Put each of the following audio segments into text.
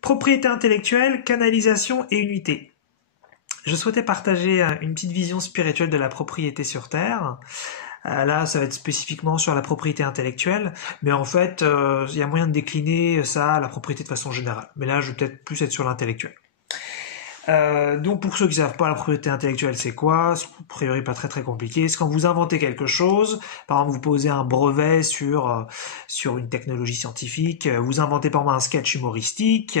Propriété intellectuelle, canalisation et unité. Je souhaitais partager une petite vision spirituelle de la propriété sur Terre. Là, ça va être spécifiquement sur la propriété intellectuelle, mais en fait, il y a moyen de décliner ça à la propriété de façon générale. Mais là, je vais peut-être plus être sur l'intellectuel. Donc pour ceux qui ne savent pas, la propriété intellectuelle c'est quoi? A priori pas très compliqué. C'est quand vous inventez quelque chose, par exemple vous posez un brevet sur une technologie scientifique, vous inventez par exemple un sketch humoristique,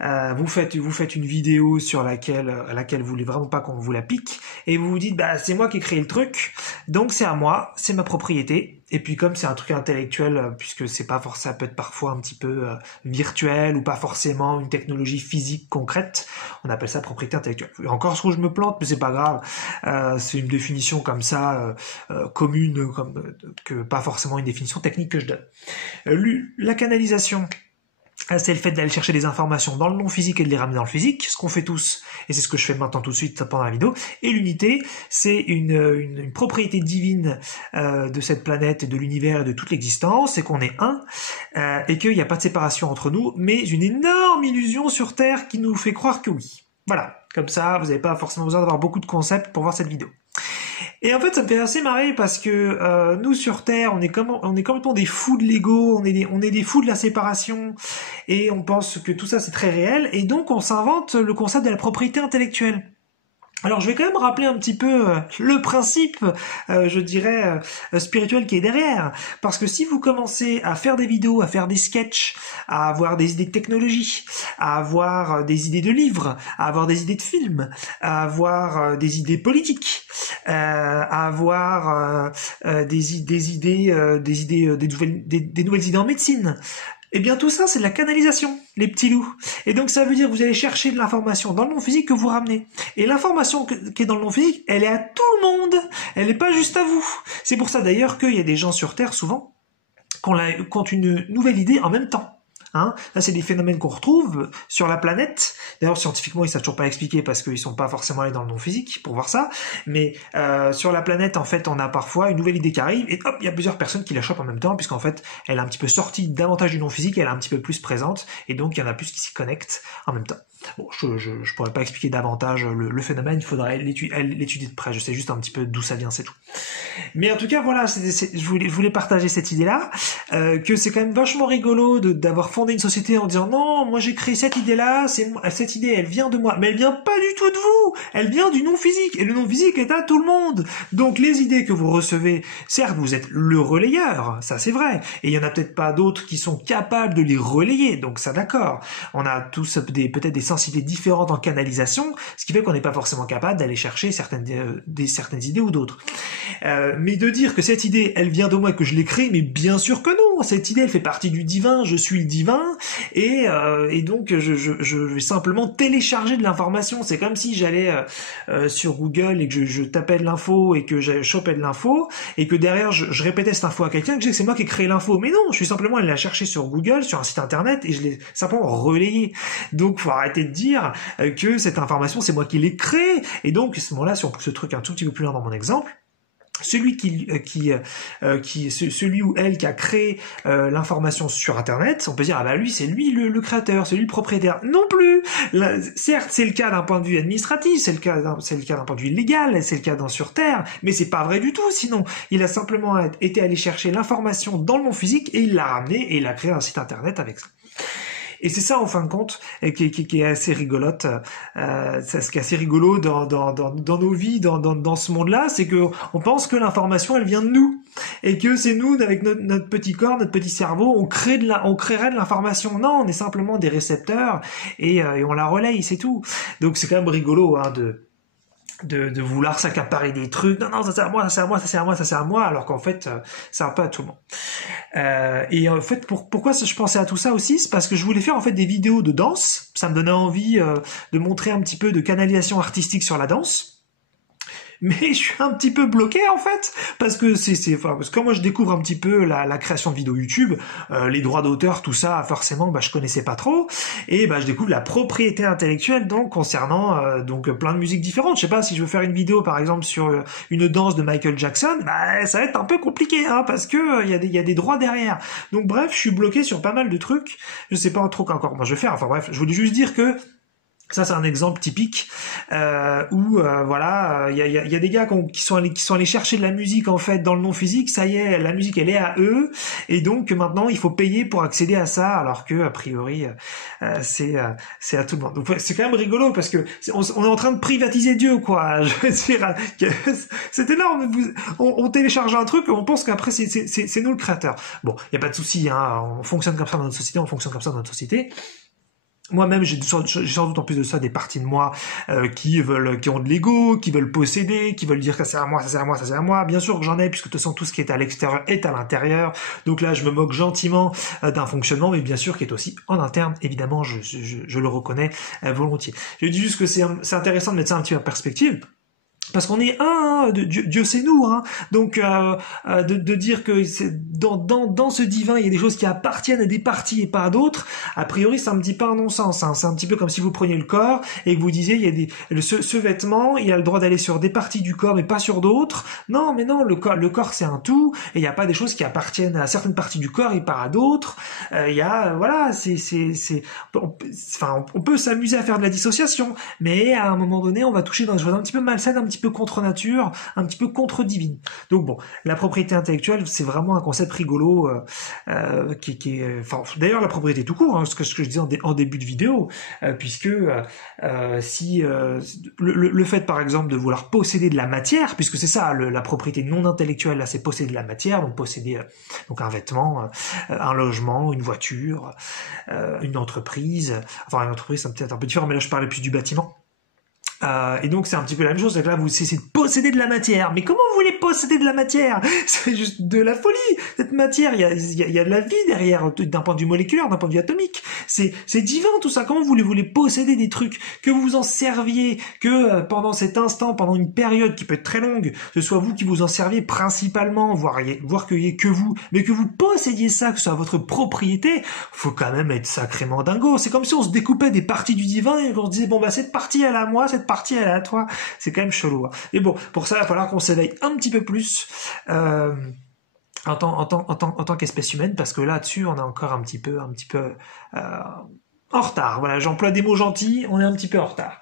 vous faites une vidéo sur à laquelle vous voulez vraiment pas qu'on vous la pique, et vous vous dites bah c'est moi qui ai créé le truc, donc c'est à moi, c'est ma propriété. Et puis comme c'est un truc intellectuel, puisque c'est pas forcément, ça peut être parfois un petit peu virtuel ou pas forcément une technologie physique concrète, on appelle ça propriété intellectuelle. Et encore ce que je me plante, mais c'est pas grave. C'est une définition comme ça commune, que pas forcément une définition technique que je donne. La canalisation. C'est le fait d'aller chercher des informations dans le non-physique et de les ramener dans le physique, ce qu'on fait tous, et c'est ce que je fais maintenant tout de suite pendant la vidéo. Et l'unité, c'est une propriété divine de cette planète, de l'univers et de toute l'existence, c'est qu'on est un, et qu'il n'y a pas de séparation entre nous, mais une énorme illusion sur Terre qui nous fait croire que oui. Voilà, comme ça, vous n'avez pas forcément besoin d'avoir beaucoup de concepts pour voir cette vidéo. Et en fait, ça me fait assez marrer parce que nous sur Terre, on est complètement des fous de l'ego, on est des fous de la séparation, et on pense que tout ça c'est très réel, et donc on s'invente le concept de la propriété intellectuelle. Alors je vais quand même rappeler un petit peu le principe, je dirais, spirituel qui est derrière. Parce que si vous commencez à faire des vidéos, à faire des sketchs, à avoir des idées de technologie, à avoir des idées de livres, à avoir des idées de films, à avoir des idées politiques, à avoir des nouvelles idées en médecine, eh bien tout ça c'est de la canalisation, les petits loups. Et donc ça veut dire que vous allez chercher de l'information dans le non-physique que vous ramenez. Et l'information qui est dans le non-physique, elle est à tout le monde, elle n'est pas juste à vous. C'est pour ça d'ailleurs qu'il y a des gens sur Terre souvent qui ont une nouvelle idée en même temps. Hein, là, c'est des phénomènes qu'on retrouve sur la planète. D'ailleurs, scientifiquement, ils savent toujours pas l'expliquer parce qu'ils sont pas forcément allés dans le non-physique pour voir ça. Mais sur la planète, en fait, on a parfois une nouvelle idée qui arrive et hop, il y a plusieurs personnes qui la chopent en même temps puisqu'en fait, elle est un petit peu sortie davantage du non-physique, elle est un petit peu plus présente et donc il y en a plus qui s'y connectent en même temps. Bon, je pourrais pas expliquer davantage le phénomène, il faudrait l'étudier de près. Je sais juste un petit peu d'où ça vient, c'est tout. Mais en tout cas, voilà, je voulais partager cette idée-là, que c'est quand même vachement rigolo d'avoir fondé une société en disant non, moi j'ai créé cette idée-là, cette idée elle vient de moi, mais elle vient pas du tout de vous, elle vient du non-physique, et le non-physique est à tout le monde. Donc les idées que vous recevez, certes vous êtes le relayeur, ça c'est vrai, et il y en a peut-être pas d'autres qui sont capables de les relayer, donc ça d'accord. On a tous peut-être des sensibilités différentes en canalisation, ce qui fait qu'on n'est pas forcément capable d'aller chercher certaines idées ou d'autres. Mais de dire que cette idée, elle vient de moi et que je l'ai créée, mais bien sûr que non. Cette idée, elle fait partie du divin. Je suis le divin, et donc je vais simplement télécharger de l'information. C'est comme si j'allais sur Google et que je tapais de l'info et que je chopais de l'info et que derrière je répétais cette info à quelqu'un, que je disais que c'est moi qui ai créé l'info. Mais non, je suis simplement allé la chercher sur Google, sur un site internet, et je l'ai simplement relayée. Donc, faut arrêter de dire que cette information, c'est moi qui l'ai créée. Et donc, à ce moment-là, si on pousse ce truc un tout petit peu plus loin dans mon exemple, celui celui ou elle qui a créé l'information sur Internet, on peut dire ah bah lui c'est lui le créateur, c'est lui le propriétaire. Non plus. Là, certes c'est le cas d'un point de vue administratif, c'est le cas d'un point de vue légal, c'est le cas sur Terre, mais c'est pas vrai du tout. Sinon il a simplement été allé chercher l'information dans le monde physique et il l'a ramené et il a créé un site Internet avec ça. Et c'est ça, en fin de compte, qui est assez rigolote. Ce qui est assez rigolo dans nos vies, dans ce monde-là, c'est que on pense que l'information, elle vient de nous. Et que c'est nous, avec notre petit corps, notre petit cerveau, on créerait de l'information. Non, on est simplement des récepteurs et on la relaye, c'est tout. Donc c'est quand même rigolo, hein, de vouloir s'accaparer des trucs. Non, ça c'est à moi, ça c'est à moi, ça c'est à moi, ça c'est à moi, alors qu'en fait, c'est un peu à tout le monde. Et en fait, pourquoi je pensais à tout ça aussi, c'est parce que je voulais faire en fait des vidéos de danse. Ça me donnait envie de montrer un petit peu de canalisation artistique sur la danse. mais je suis un petit peu bloqué en fait, parce que parce que quand moi je découvre un petit peu la création de vidéos YouTube, les droits d'auteur, tout ça, forcément, je connaissais pas trop, et je découvre la propriété intellectuelle donc concernant donc plein de musiques différentes. Je sais pas si je veux faire une vidéo par exemple sur une danse de Michael Jackson, ça va être un peu compliqué, hein, parce que il y a des droits derrière. Donc bref, je suis bloqué sur pas mal de trucs. Je sais pas trop encore comment je vais faire. Enfin bref, je voulais juste dire que ça, c'est un exemple typique où voilà, il y a des gars qui sont allés chercher de la musique en fait dans le non physique. Ça y est, la musique elle est à eux, et donc maintenant il faut payer pour accéder à ça, alors que a priori c'est à tout le monde. Donc ouais, c'est quand même rigolo parce que on est en train de privatiser Dieu, quoi. Je veux dire, c'est énorme. On télécharge un truc, et on pense qu'après c'est nous le créateur. Bon, il y a pas de souci, hein. On fonctionne comme ça dans notre société, on fonctionne comme ça dans notre société. Moi-même, j'ai sans doute en plus de ça des parties de moi qui ont de l'ego, qui veulent posséder, qui veulent dire que ça c'est à moi, ça c'est à moi, ça c'est à moi. Bien sûr que j'en ai, puisque de toute façon tout ce qui est à l'extérieur est à l'intérieur. Donc là, je me moque gentiment d'un fonctionnement, mais bien sûr qui est aussi en interne. Évidemment, je le reconnais volontiers. Je dis juste que c'est intéressant de mettre ça un petit peu en perspective. Parce qu'on est Dieu c'est nous, hein. Donc de dire que dans ce divin il y a des choses qui appartiennent à des parties et pas à d'autres, a priori c'est un petit peu un non-sens, hein. C'est un petit peu comme si vous preniez le corps et que vous disiez il y a ce vêtement, il a le droit d'aller sur des parties du corps mais pas sur d'autres. Non, mais non, le corps c'est un tout, et il n'y a pas des choses qui appartiennent à certaines parties du corps et pas à d'autres. Il y a voilà, on peut s'amuser à faire de la dissociation, mais à un moment donné on va toucher dans des choses un petit peu malsaines, un petit peu contre nature, un petit peu contre divine. Donc bon, la propriété intellectuelle, c'est vraiment un concept rigolo d'ailleurs la propriété tout court, hein, ce que je disais en début de vidéo, puisque si le fait par exemple de vouloir posséder de la matière, puisque c'est ça la propriété non intellectuelle, là c'est posséder de la matière, donc posséder donc un vêtement, un logement, une voiture, une entreprise, enfin une entreprise c'est peut-être un peu différent, mais là je parlais plus du bâtiment. Et donc c'est un petit peu la même chose, c'est que là vous essayez de posséder de la matière. Mais comment vous voulez posséder de la matière? C'est juste de la folie. Cette matière, il y a de la vie derrière, d'un point de vue moléculaire, d'un point de vue atomique. C'est divin tout ça. Comment vous voulez posséder des trucs, que vous en serviez, que pendant cet instant, pendant une période qui peut être très longue, ce soit vous qui vous en serviez principalement, voire qu'il y ait que vous, mais que vous possédiez ça, que ce soit votre propriété, faut quand même être sacrément dingo. C'est comme si on se découpait des parties du divin et qu'on se disait bon cette partie elle est à moi, cette partie elle est à toi. C'est quand même chelou, hein. Et bon, pour ça il va falloir qu'on s'éveille un petit peu plus en tant qu'espèce humaine, parce que là-dessus on est encore un petit peu en retard. Voilà, j'emploie des mots gentils, on est un petit peu en retard.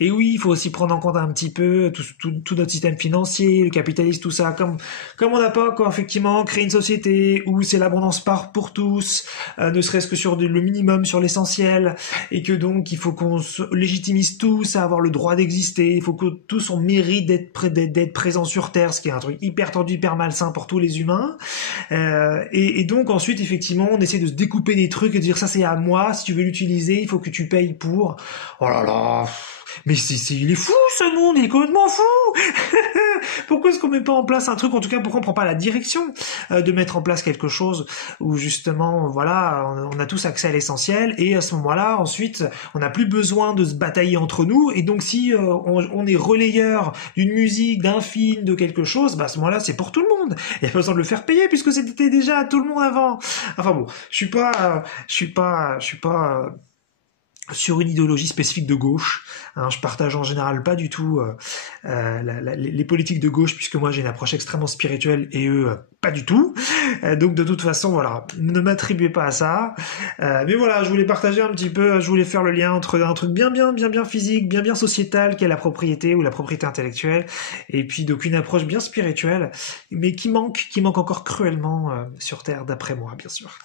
Et oui, il faut aussi prendre en compte un petit peu tout notre système financier, le capitalisme, tout ça. Comme on n'a pas encore effectivement créé une société où c'est l'abondance pour tous, ne serait-ce que sur le minimum, sur l'essentiel, et que donc il faut qu'on se légitimise tous à avoir le droit d'exister. Il faut que tous on mérite d'être présents sur Terre, ce qui est un truc hyper tendu, hyper malsain pour tous les humains. Et donc ensuite effectivement on essaie de se découper des trucs et de dire ça c'est à moi. Si tu veux l'utiliser, il faut que tu payes pour. Oh là là, mais il est fou ce monde, il est complètement fou. Pourquoi est-ce qu'on met pas en place un truc, en tout cas pourquoi on prend pas la direction de mettre en place quelque chose où justement voilà on a tous accès à l'essentiel, et à ce moment-là ensuite on n'a plus besoin de se batailler entre nous, et donc si on est relayeur d'une musique, d'un film, de quelque chose, à ce moment-là c'est pour tout le monde, il n'y a pas besoin de le faire payer puisque c'était déjà à tout le monde avant. Enfin bon, je suis pas sur une idéologie spécifique de gauche, hein. Je partage en général pas du tout les politiques de gauche, puisque moi j'ai une approche extrêmement spirituelle et eux pas du tout. Donc de toute façon voilà, ne m'attribuez pas à ça. Mais voilà, je voulais partager un petit peu, je voulais faire le lien entre un truc bien physique, bien sociétal, qui est la propriété ou la propriété intellectuelle, et puis donc une approche bien spirituelle, mais qui manque encore cruellement sur Terre, d'après moi bien sûr.